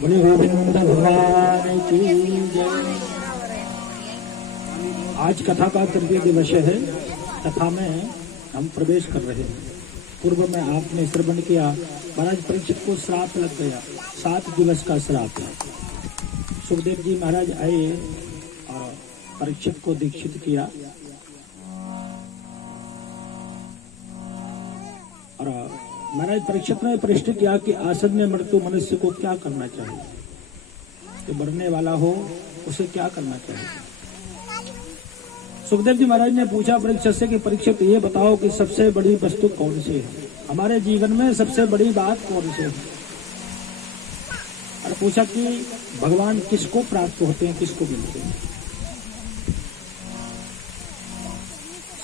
बोले गोविंद भगवान की जय। आज कथा का तृतीय दिवस है। कथा में हम प्रवेश कर रहे हैं। पूर्व में आपने श्रवण किया, महाराज परीक्षित को श्राप लग गया, 7 दिवस का श्राप है। सुखदेव जी महाराज आए और परीक्षित को दीक्षित किया और महाराज परीक्षित ने प्रश्न किया कि आसन्न मृत्यु मनुष्य को क्या करना चाहिए, जो मरने वाला हो उसे क्या करना चाहिए। सुखदेव जी महाराज ने पूछा परीक्षित से कि परीक्षित ये बताओ कि सबसे बड़ी वस्तु कौन सी है, हमारे जीवन में सबसे बड़ी बात कौन सी है। और पूछा कि भगवान किसको प्राप्त होते हैं, किसको मिलते हैं।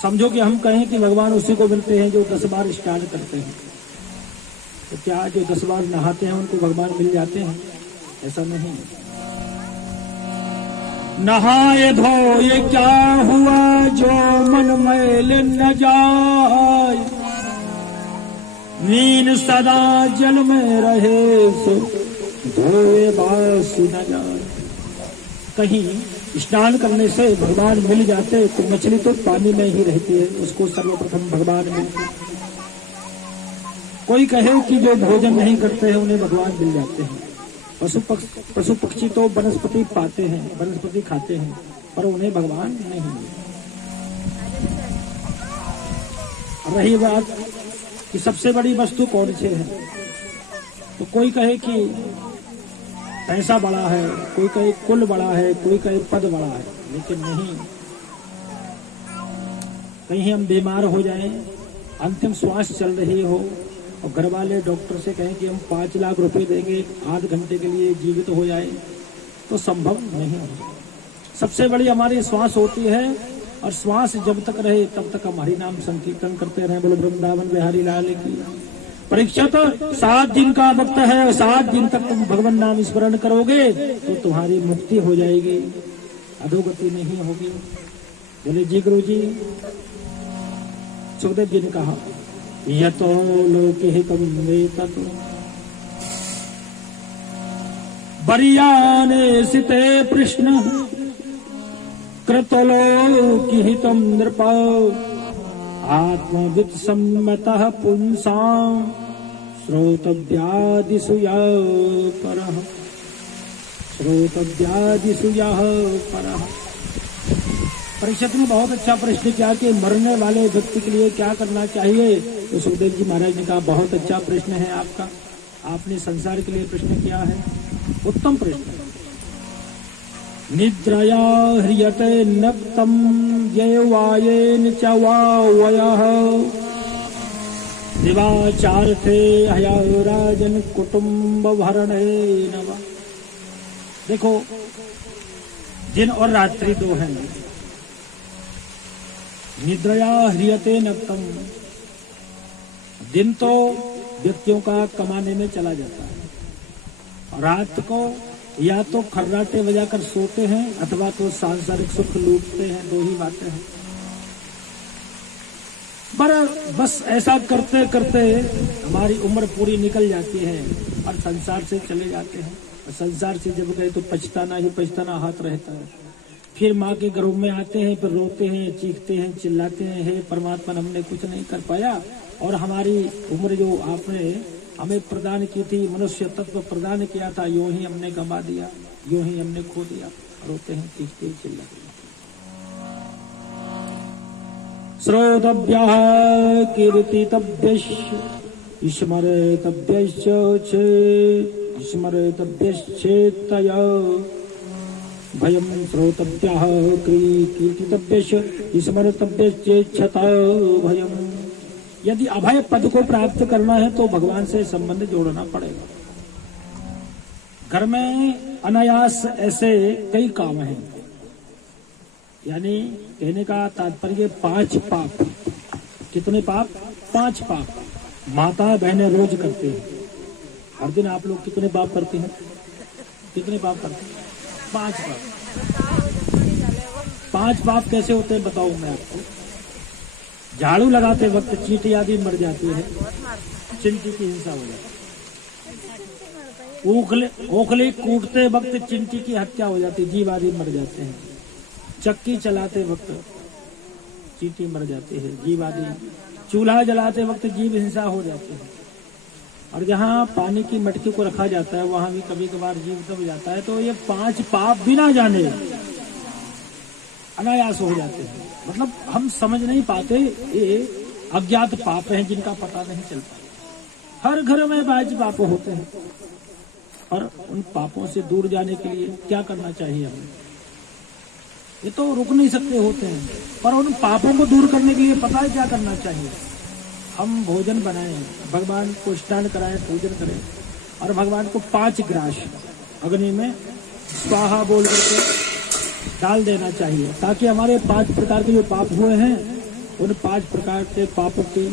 समझो कि हम कहें कि भगवान उसी को मिलते हैं जो 10 बार स्नान करते हैं, तो क्या जो 10 बार नहाते हैं उनको भगवान मिल जाते हैं? ऐसा नहीं। नहाए धोए क्या हुआ जो मन मैल न जाए, नीन सदा जल में रहे सो धोए बास न जाए। कहीं स्नान करने से भगवान मिल जाते तो मछली तो पानी में ही रहती है, उसको सर्वप्रथम भगवान मिलते। कोई कहे कि जो भोजन नहीं करते हैं उन्हें भगवान मिल जाते हैं। पशु पक्षी तो वनस्पति पाते हैं, वनस्पति खाते हैं, पर उन्हें भगवान नहीं मिलते। रही बात कि सबसे बड़ी वस्तु कौन सी है, तो कोई कहे कि पैसा बड़ा है, कोई कहे कुल बड़ा है, कोई कहे पद बड़ा है, लेकिन नहीं। कहीं हम बीमार हो जाएं, अंतिम श्वास चल रही हो और घर वाले डॉक्टर से कहें कि हम 5 लाख रुपए देंगे, आध घंटे के लिए जीवित हो जाए, तो संभव नहीं हो। सबसे बड़ी हमारी श्वास होती है और श्वास जब तक रहे तब तक हम हरि नाम संकीर्तन करते रहे। बोलो वृंदावन बिहारी लाल की। परीक्षित 7 दिन का वक्त है और 7 दिन तक तुम भगवान नाम स्मरण करोगे तो तुम्हारी मुक्ति हो जाएगी, अधोगति नहीं होगी। बोले जी गुरु जी। सुखदेव जी ने कहा यतो लोकहितं वेतत् बर्याने सिते प्रश्न कृतलोकहितं नृप आत्मवित् सम्मतः पुंसां श्रोतव्यादिषु यः परः, श्रोतव्यादिषु यः परः। परीक्षित ने बहुत अच्छा प्रश्न किया कि मरने वाले व्यक्ति के लिए क्या करना चाहिए। तो सुखदेव जी महाराज ने कहा बहुत अच्छा प्रश्न है आपका, आपने संसार के लिए प्रश्न किया है, उत्तम प्रश्न। निद्रया ह्रियते नक्तम येवायेन च वावयः दिवाचार्थे हयो राजन कुटुम्ब भरणेन वा। देखो दिन और रात्रि 2 हैं। निद्रया ह्रियते नक्तम, दिन तो व्यक्तियों का कमाने में चला जाता है, रात को या तो खर्राटे बजाकर सोते हैं अथवा तो सांसारिक सुख लूटते हैं। 2 ही बातें हैं। पर बस ऐसा करते करते हमारी उम्र पूरी निकल जाती है और संसार से चले जाते हैं। और संसार से जब गए तो पछताना ही पछताना हाथ रहता है। फिर माँ के गर्भ में आते हैं, फिर रोते हैं, चीखते हैं, चिल्लाते हैं, हे परमात्मा हमने कुछ नहीं कर पाया और हमारी उम्र जो आपने हमें प्रदान की थी, मनुष्य तत्व प्रदान किया था, यूं ही हमने गंवा दिया, यूं ही हमने खो दिया। रोते हैं, चीखते हैं, चिल्लाते हैं। श्रोतव्यः कीर्तितव्यश्च स्मरेतव्यश्च स्मरेतव्यश्चेतय भयं श्रोतव्यः कीर्तितव्यश्च स्मरेतव्यश्चेच्छत भयम्। यदि अभय पद को प्राप्त करना है तो भगवान से संबंध जोड़ना पड़ेगा। घर में अनायास ऐसे कई काम हैं, यानी कहने का तात्पर्य 5 पाप। कितने पाप? 5 पाप माता बहनें रोज करते हैं। हर दिन आप लोग कितने पाप करते हैं? कितने पाप करते हैं? 5 पाप। 5 पाप कैसे होते हैं बताओ मैं आपको। झाड़ू लगाते वक्त चींटी आदि मर जाती है, चींटी की हिंसा हो जाती है। ओखली कूटते वक्त चींटी की हत्या हो जाती, जीव आदि मर जाते हैं। चक्की चलाते वक्त चींटी मर जाती है, जीव आदि। चूल्हा जलाते वक्त जीव हिंसा हो जाती है। और जहाँ पानी की मटकी को रखा जाता है वहां भी कभी कभार जीव दब जाता है। तो ये 5 पाप बिना जाने अनायास हो जाते हैं। मतलब हम समझ नहीं पाते, ये अज्ञात पाप हैं जिनका पता नहीं चलता। हर घर में 5 पाप होते हैं। और उन पापों से दूर जाने के लिए क्या करना चाहिए हमें? ये तो रुक नहीं सकते होते हैं, पर उन पापों को दूर करने के लिए पता है क्या करना चाहिए? हम भोजन बनाएं, भगवान को स्नान कराएं, पूजन करें और भगवान को 5 ग्रास अग्नि में स्वाहा बोल करके डाल देना चाहिए, ताकि हमारे 5 प्रकार के जो पाप हुए हैं उन 5 प्रकार के पापों की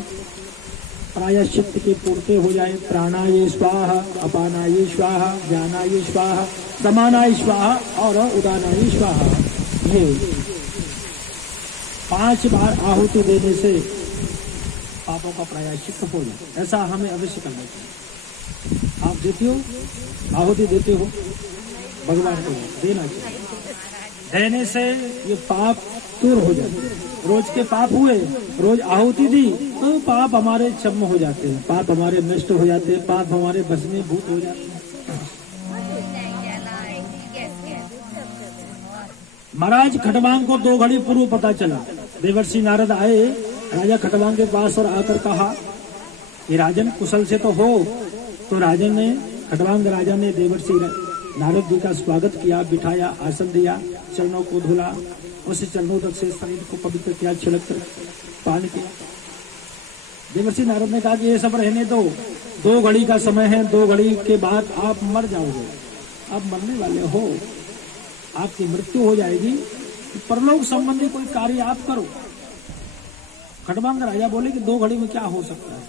प्रायश्चित की पूर्ति हो जाए। प्राणाय स्वाहा, अपानाय स्वाहा, ज्ञानाय स्वाहा, समानाय स्वाहा और उदानाय स्वाहा। ये 5 बार आहुति देने से पापों का प्रायश्चित हो जाए। ऐसा हमें अवश्य करना चाहिए। आप देते हो, आहुति देते हो, भगवान को देना चाहिए। देने से ये पाप दूर हो जाते हैं। रोज के पाप हुए, रोज आहुति दी तो पाप हमारे क्षम हो जाते हैं, पाप हमारे नष्ट हो जाते हैं, पाप हमारे भस्मीभूत हो जाते हैं। महाराज खटवांग को 2 घड़ी पूर्व पता चला। देवर्षि नारद आए राजा खटवांग के पास और आकर कहा कि राजन कुशल से तो हो। तो राजन ने, खटवांग राजा ने देवर्षि नारद जी का स्वागत किया, बिठाया, आसन दिया, चरणों को धुला, उस चरणों तक से शरीर को पवित्र किया, छिड़क कर पान किया। देवर्षि नारद ने कहा कि ये सब रहने दो, 2 घड़ी का समय है, 2 घड़ी के बाद आप मर जाओगे, आप मरने वाले हो, आपकी मृत्यु हो जाएगी, परलोक संबंधी कोई कार्य आप करो। खटवांग राजा बोले कि 2 घड़ी में क्या हो सकता है?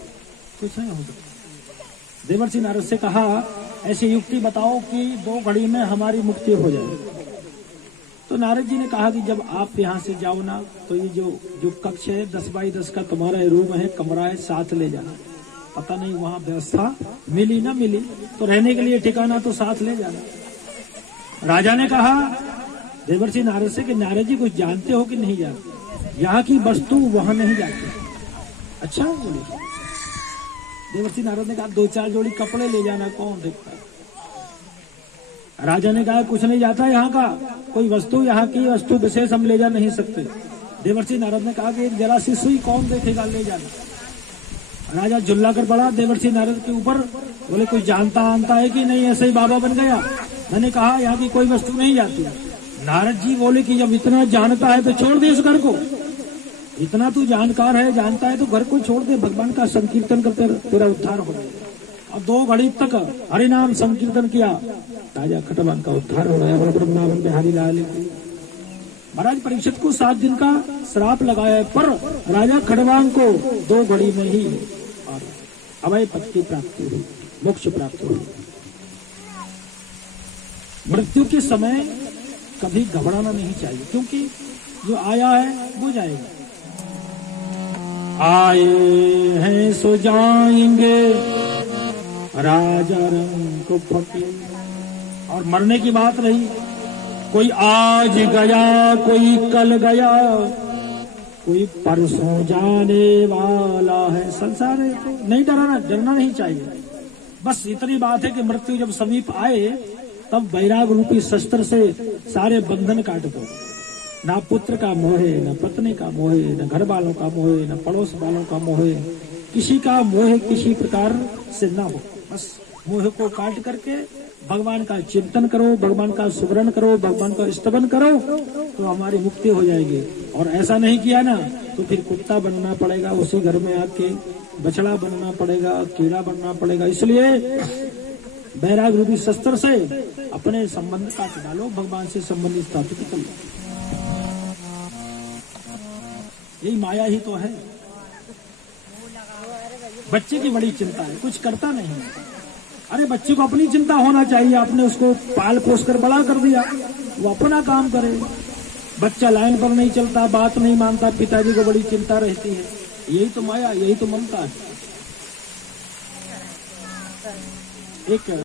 कुछ नहीं हो सकता। देवर्षि नारद से कहा ऐसी युक्ति बताओ कि 2 घड़ी में हमारी मुक्ति हो जाए। तो नारद जी ने कहा कि जब आप यहाँ से जाओ ना, तो ये जो कक्ष है 10 बाई 10 का तुम्हारा रूम है, कमरा है, साथ ले जाना। पता नहीं वहाँ व्यवस्था मिली ना मिली, तो रहने के लिए ठिकाना तो साथ ले जाना। राजा ने कहा देवर्षि नारद से कि नारद जी कुछ जानते हो कि नहीं जानते? यहाँ की वस्तु वहां नहीं जाती। अच्छा बोले। देवर्षि नारद ने कहा 2-4 जोड़ी कपड़े ले जाना, कौन देखता है? राजा ने कहा कुछ नहीं जाता यहाँ का, कोई वस्तु, यहाँ की वस्तु विशेष हम ले जा नहीं सकते। देवर्षि नारद ने कहा कि एक जरा सी सुई कौन देखेगा, ले जाना। राजा झुल्ला कर पड़ा देवर्षि नारद के ऊपर, बोले कोई जानता आनता है कि नहीं, ऐसे ही बाबा बन गया? मैंने कहा यहाँ की कोई वस्तु नहीं जाती। नारद जी बोले कि जब इतना जानता है तो छोड़ दे इस घर को, इतना तू जानकार है, जानता है तो घर को छोड़ दे, भगवान का संकीर्तन करते तेरा उद्धार हो जाएगा। और 2 घड़ी तक हरिनाम संकीर्तन किया, राजा खटवांग का उद्धार हो गया। वृंदावन बिहारी लाल। महाराज परीक्षित को 7 दिन का श्राप लगाया, पर राजा खटवांग को 2 घड़ी में ही अभय पद की प्राप्ति हुई, मोक्ष प्राप्त हुई। मृत्यु के समय कभी घबराना नहीं चाहिए, क्योंकि जो आया है वो जाएगा। आए हैं सो जाएंगे, राजा रंग को फकीर। और मरने की बात रही, कोई आज गया, कोई कल गया, कोई परसों जाने वाला है। संसार है तो नहीं डरना नहीं चाहिए। बस इतनी बात है कि मृत्यु जब समीप आए तब वैराग रूपी शस्त्र से सारे बंधन काट दो। ना पुत्र का मोह है, न पत्नी का मोह है, न घर वालों का मोह है, न पड़ोस वालों का मोह है, किसी का मोह किसी प्रकार से ना हो। बस मोह को काट करके भगवान का चिंतन करो, भगवान का सुमरण करो, भगवान का स्तवन करो, तो हमारी मुक्ति हो जाएगी। और ऐसा नहीं किया ना तो फिर कुत्ता बनना पड़ेगा, उसी घर में आके बछड़ा बनना पड़ेगा, कीड़ा बनना पड़ेगा। इसलिए वैराग रूपी शस्त्र से अपने संबंध काट डालो, भगवान से संबंध स्थापित कर लो। यही माया ही तो है। बच्चे की बड़ी चिंता है, कुछ करता नहीं। अरे बच्चे को अपनी चिंता होना चाहिए, आपने उसको पाल पोस कर बड़ा कर दिया, वो अपना काम करे। बच्चा लाइन पर नहीं चलता, बात नहीं मानता, पिताजी को बड़ी चिंता रहती है। यही तो माया, यही तो ममता है। एक